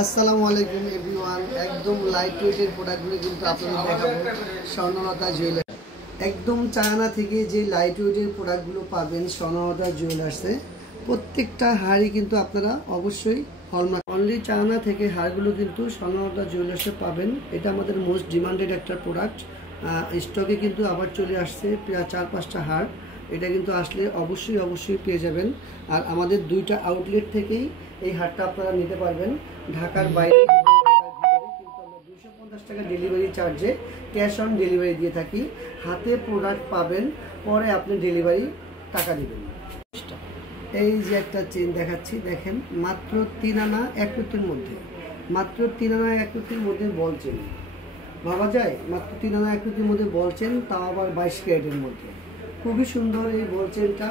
আসসালামু আলাইকুম এভরিওয়ান। একদম লাইট ওয়েটের প্রোডাক্টগুলো কিন্তু আপনাদের দেখাবো স্বর্ণলতা জুয়েলার্স। একদম চায়না থেকে যে লাইট ওয়েটের প্রোডাক্টগুলো পাবেন স্বর্ণলতা জুয়েলার্সে, প্রত্যেকটা হারই কিন্তু আপনারা অবশ্যই হলমার্ক। অনলি চায়না থেকে হারগুলো কিন্তু স্বর্ণলতা জুয়েলার্সে পাবেন। এটা আমাদের মোস্ট ডিমান্ডেড একটা প্রোডাক্ট। স্টকে কিন্তু আবার চলে আসছে প্রায় 4-5টা হার। এটা কিন্তু আসলে অবশ্যই পেয়ে যাবেন। আর আমাদের 2টা আউটলেট থেকেই এই হারটা আপনারা নিতে পারবেন। ঢাকার বাইরে ঢাকার ভিতরে কিন্তু আমরা 250 টাকা ডেলিভারি চার্জে ক্যাশ অন ডেলিভারি দিয়ে থাকি। হাতে প্রোডাক্ট পাবেন, পরে আপনি ডেলিভারি টাকা দেবেন। এই যে একটা চেন দেখাচ্ছি, দেখেন মাত্র 3 আনা 1 রুপির মধ্যে, মাত্র 3 আনা 1 রুপির মধ্যে বল চেন। ভাবা যায় মাত্র 3 আনা 1 রুপির মধ্যে বল চেন, তাও আবার 22 ক্যারেটের মধ্যে। খুবই সুন্দর এই বল চেনটা।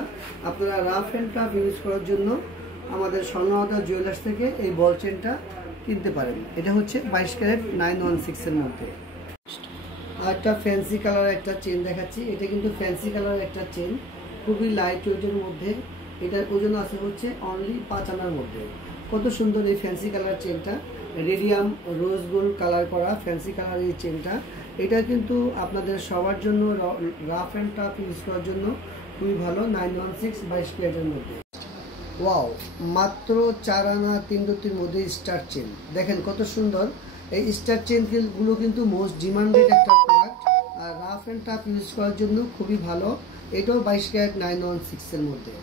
আপনারা রাফ অ্যান্ড টাফ ইউজ করার জন্য আমাদের স্বর্ণলতা জুয়েলার্স থেকে এই বল চেনটা কিনতে পারেন। এটা হচ্ছে 22 ক্যারেট 916 এর মধ্যে। আর একটা ফ্যান্সি কালার একটা চেন দেখাচ্ছি। এটা কিন্তু ফ্যান্সি কালার একটা চেন, খুবই লাইট ওয়েটের মধ্যে। এটার ওজন আছে হচ্ছে অনলি 5 আনার মধ্যে। কত সুন্দর এই ফ্যান্সি কালার চেনটা, রেডিয়াম রোজ গোল্ড কালার করা ফ্যান্সি কালার এই চেনটা। এটা কিন্তু আপনাদের সবার জন্য রাফ অ্যান্ড টাফ ইউজ করার জন্য খুবই ভালো। 916 22 ক্যারেটের মধ্যে। ওয়াও, মাত্র 4 আনা 3 রুপির মধ্যে স্টার চেন। দেখেন কত সুন্দর এই স্টার চেনগুলো কিন্তু মোস্ট ডিমান্ডেড একটা প্রোডাক্ট। আর রাফ অ্যান্ড টাফ ইউজ করার জন্য খুবই ভালো। এটাও 22 ক্যারেট 916 এর মধ্যে।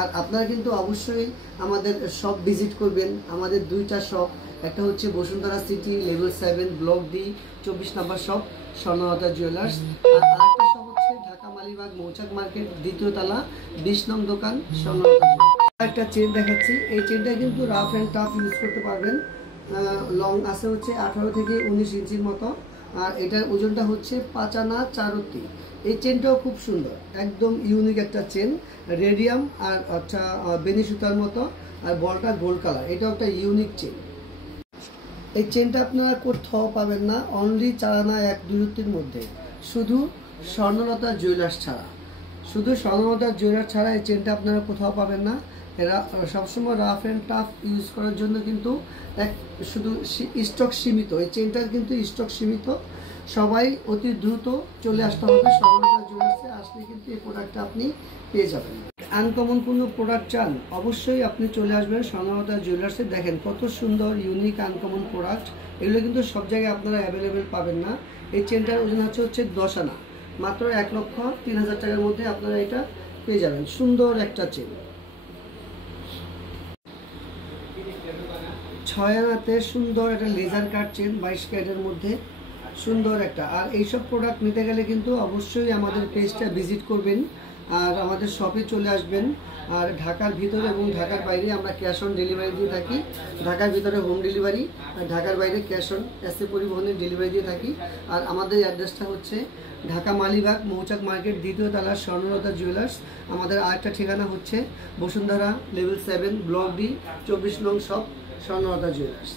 আর আপনারা কিন্তু অবশ্যই আমাদের শপ ভিজিট করবেন। আমাদের 2টা শপ, একটা হচ্ছে Bashundhara city level 7 block D 24 নম্বর শপ স্বর্ণলতা জুয়েলার্স। আর আরেকটা শপ হচ্ছে ঢাকা মালিবাগ মৌচাক মার্কেট 2য় তলা 20 নং দোকান স্বর্ণলতা জুয়েলার্স। একটা চেন দেখাচ্ছি। এই চেনটা কিন্তু রাফ অ্যান্ড টাফ ইউজ করতে পারবেন। লং আছে হচ্ছে 18 থেকে 19 ইঞ্চির মতো। আর এটার ওজনটা হচ্ছে 5 আনা 4 রুপি। এই চেনটাও খুব সুন্দর, একদম ইউনিক একটা চেন। রেডিয়াম আর আচ্ছা বেনি সুতার মতো, আর বলটা গোল্ড কালার। এটাও একটা ইউনিক চেন। এই চেনটা আপনারা কোথাও পাবেন না, অনলি 4 আনা 1-2 রুপির মধ্যে, শুধু স্বর্ণলতা জুয়েলার্স ছাড়া। শুধু স্বর্ণলতা জুয়েলার্স ছাড়া এই চেনটা আপনারা কোথাও পাবেন না। এরা সবসময় রাফ অ্যান্ড টাফ ইউজ করার জন্য কিন্তু শুধু স্টক সীমিত। এই চেনটার কিন্তু স্টক সীমিত। সবাই অতি দ্রুত চলে আসতে হবে স্বর্ণলতা জুয়েলার্সে। আসলে কিন্তু এই প্রোডাক্টটা আপনি পেয়ে যাবেন। আনকমন কোনো প্রোডাক্ট চান, অবশ্যই আপনি চলে আসবেন স্বর্ণলতা জুয়েলার্সে। দেখেন কত সুন্দর ইউনিক আনকমন প্রোডাক্ট। এগুলো কিন্তু সব জায়গায় আপনারা অ্যাভেলেবেল পাবেন না। এই চেনটার ওজন হচ্ছে 10 আনা, মাত্র 1,03,000 টাকার মধ্যে আপনারা এটা পেয়ে যাবেন। সুন্দর একটা চেন। 6 আনাতে সুন্দর একটা লেজার কাট চেন 22 ক্যারেটের মধ্যে, সুন্দর একটা। আর এইসব প্রোডাক্ট নিতে গেলে কিন্তু অবশ্যই আমাদের পেজটা ভিজিট করবেন আর আমাদের শপে চলে আসবেন। আর ঢাকার ভিতরে এবং ঢাকার বাইরে আমরা ক্যাশ অন ডেলিভারি দিয়ে থাকি। ঢাকার ভিতরে হোম ডেলিভারি, আর ঢাকার বাইরে ক্যাশ অন এসএ পরিবহনের ডেলিভারি দিয়ে থাকি। আর আমাদের অ্যাড্রেসটা হচ্ছে ঢাকা মালিবাগ মৌচাক মার্কেট 2য় তলা স্বর্ণলতা জুয়েলার্স। আমাদের আরেকটা ঠিকানা হচ্ছে বসুন্ধরা লেভেল 7 ব্লক ডি 24 নং শপ স্বর্ণলতা জুয়েলার্স।